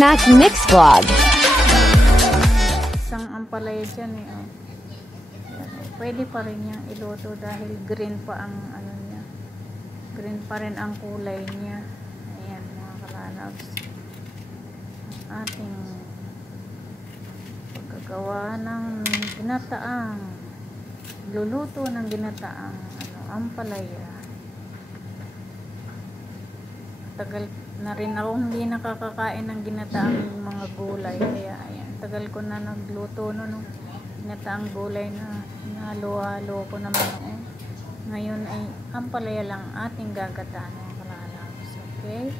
Smack Mix Vlog. Isang ampalaya dyan eh. Oh. Pwede pa rin niyang iluto dahil green pa ang ano niya. Green pa rin ang kulay niya. Ayan mga kalalabs. Ang ating paggagawa ng ginataang luluto ng ginataang ampalaya. Tagal na rin ako hindi nakakakain ng ginataang mga gulay, kaya ayan, tagal ko na nagluto ng ginataang gulay na halo-halo ko naman noon. Ngayon ay ampalaya lang ating gagataan mga kalalabs. Okay,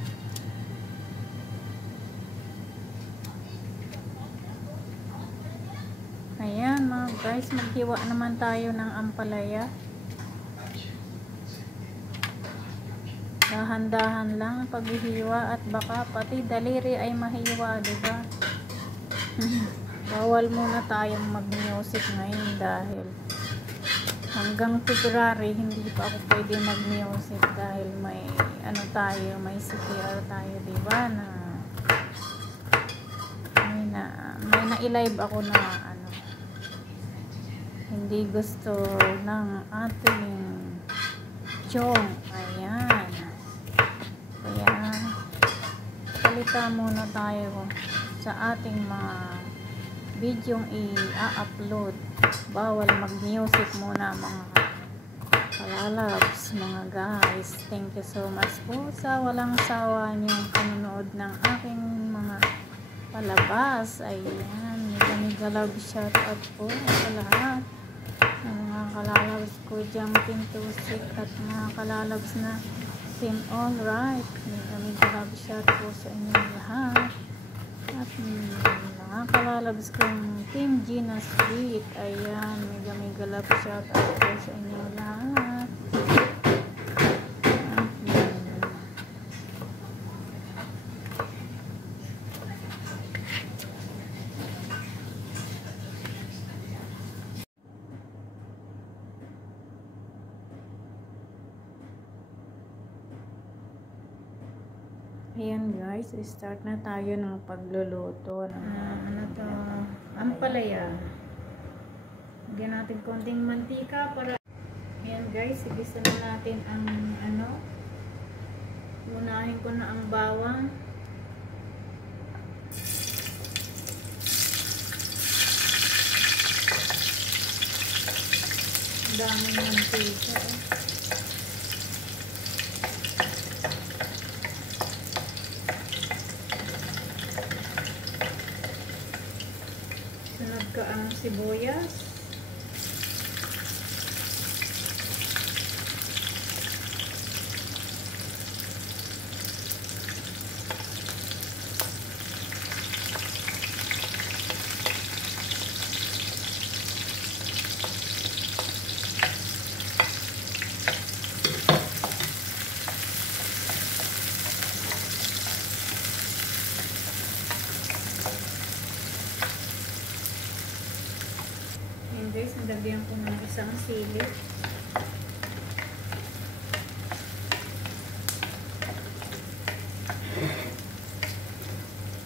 ayan mga guys, maghiwa naman tayo ng ampalaya. Dahan-dahan lang paghihiwa at baka pati daliri ay mahiwa, diba? Bawal muna tayong mag-music ngayon dahil hanggang February hindi pa ako pwede mag-music dahil may ano tayo, may CPR tayo, diba? Na may na-live ako na ano, hindi gusto ng ating chong. Ayan. Kaya salita muna tayo sa ating mga videong i-upload. Bawal mag-music muna mga kalalabs, mga guys. Thank you so much po sa walang sawa niyong panonood ng aking mga palabas. Ayan, mega love shout out po sa lahat ng mga kalalabs ko diyang Pintusik at mga kalalabs na Team Alright. Mega love shout po sa inyong lahat. At mga kalalabs kong Team Gina Sweet. Ayan, mega love shout out po sa inyong lahat. Ayan guys, start na tayo ng pagluluto ng ano to, ampalaya. Lagyan natin konting mantika para ayan guys, igisa na natin ang ano, unahin ko na ang bawang. Daming mantika sunod ka ang sibuyas. Guys, nalagyan ko ng isang sili.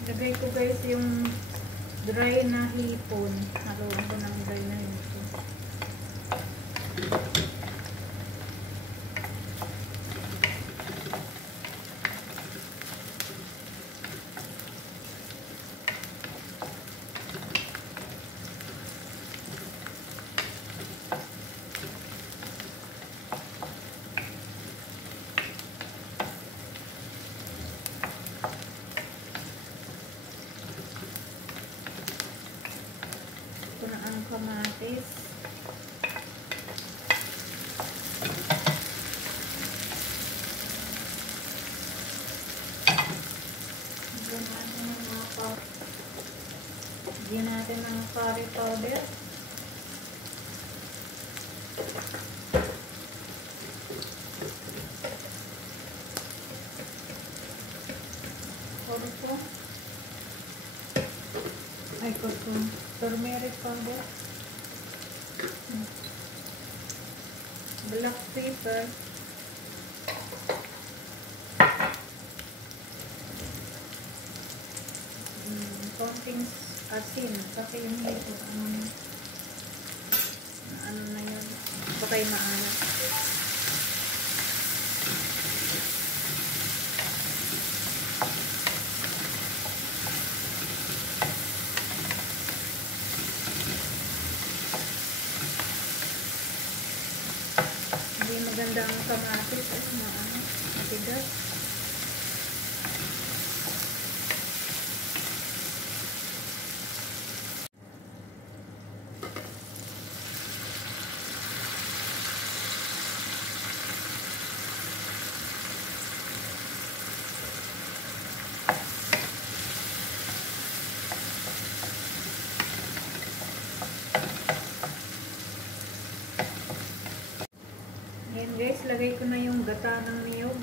Lagay ko guys yung dry na hipon. Haluan ko ng dry na hipon. Ito na ang kamatis. Lagyan natin ng curry powder. Turmeric powder, black pepper, konting asin. Kasi hindi ito, ano na yun, baka yung maalat. Hindi maganda ang kamatis at matigas. Ayan guys, lagay ko na yung gata ng niyog.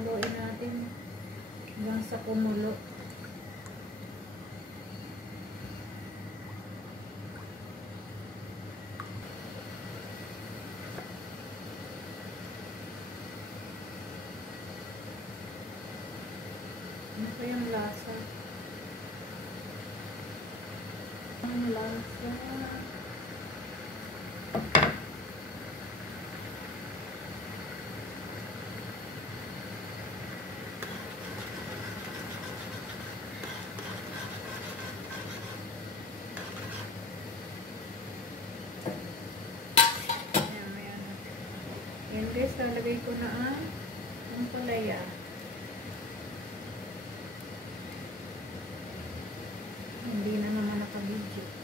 Haluin natin hanggang sa kumulo. Ano pa yung lasa? Ang lasa. Yan guys, lalagay ko na ang palaya. Hindi na naman nakabidyo.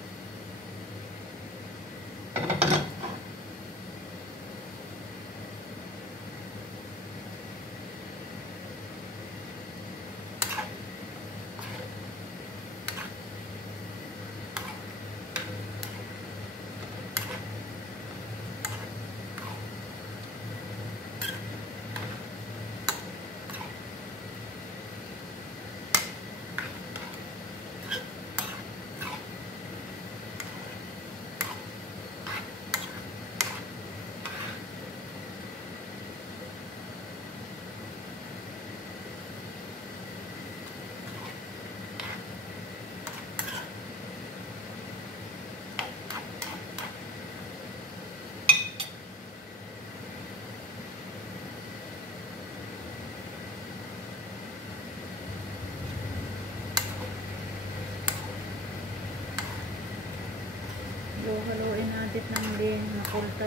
Haluin natin ng din makulta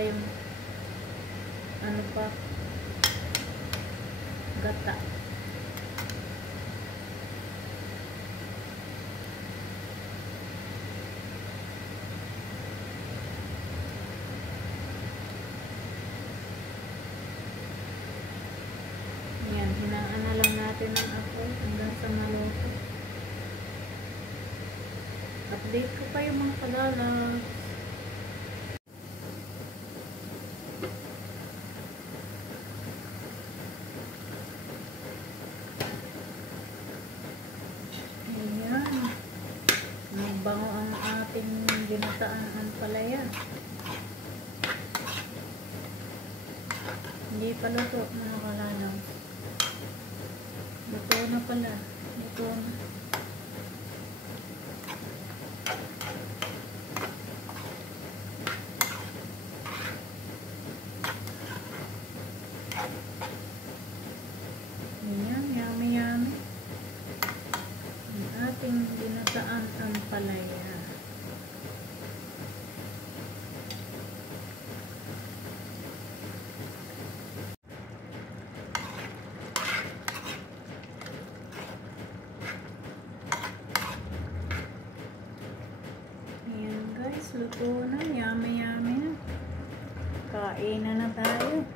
yung ano pa gata. Yan, hinaan na lang natin ang apoy hanggang sa maluto. Update ko kayo mga kalalas. Ayan. Mabango ang ating ginataang ampalaya. Hindi pa luto mga kalalas. Luto na pala. Luto na. Ayan, yummy. Ang ating ginataan ampalaya. Ayan guys, luto na. Yummy na. Kain na tayo.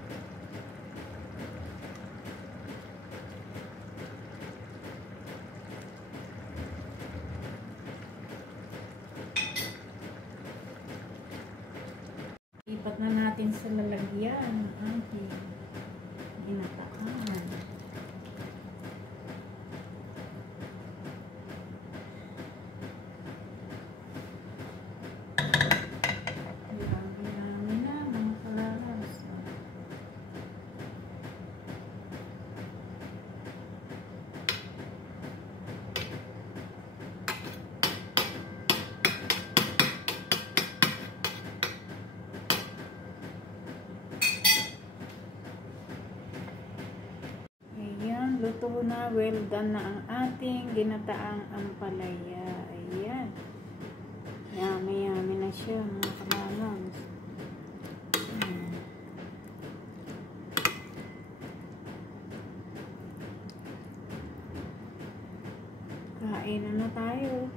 Lipat na natin sa lalagyan ng ating ginataan. Dami na mga kalalas. Luto na, well done na ang ating ginataang ampalaya. Ayan. Yummy na siya, mga kamamas. Kain na tayo.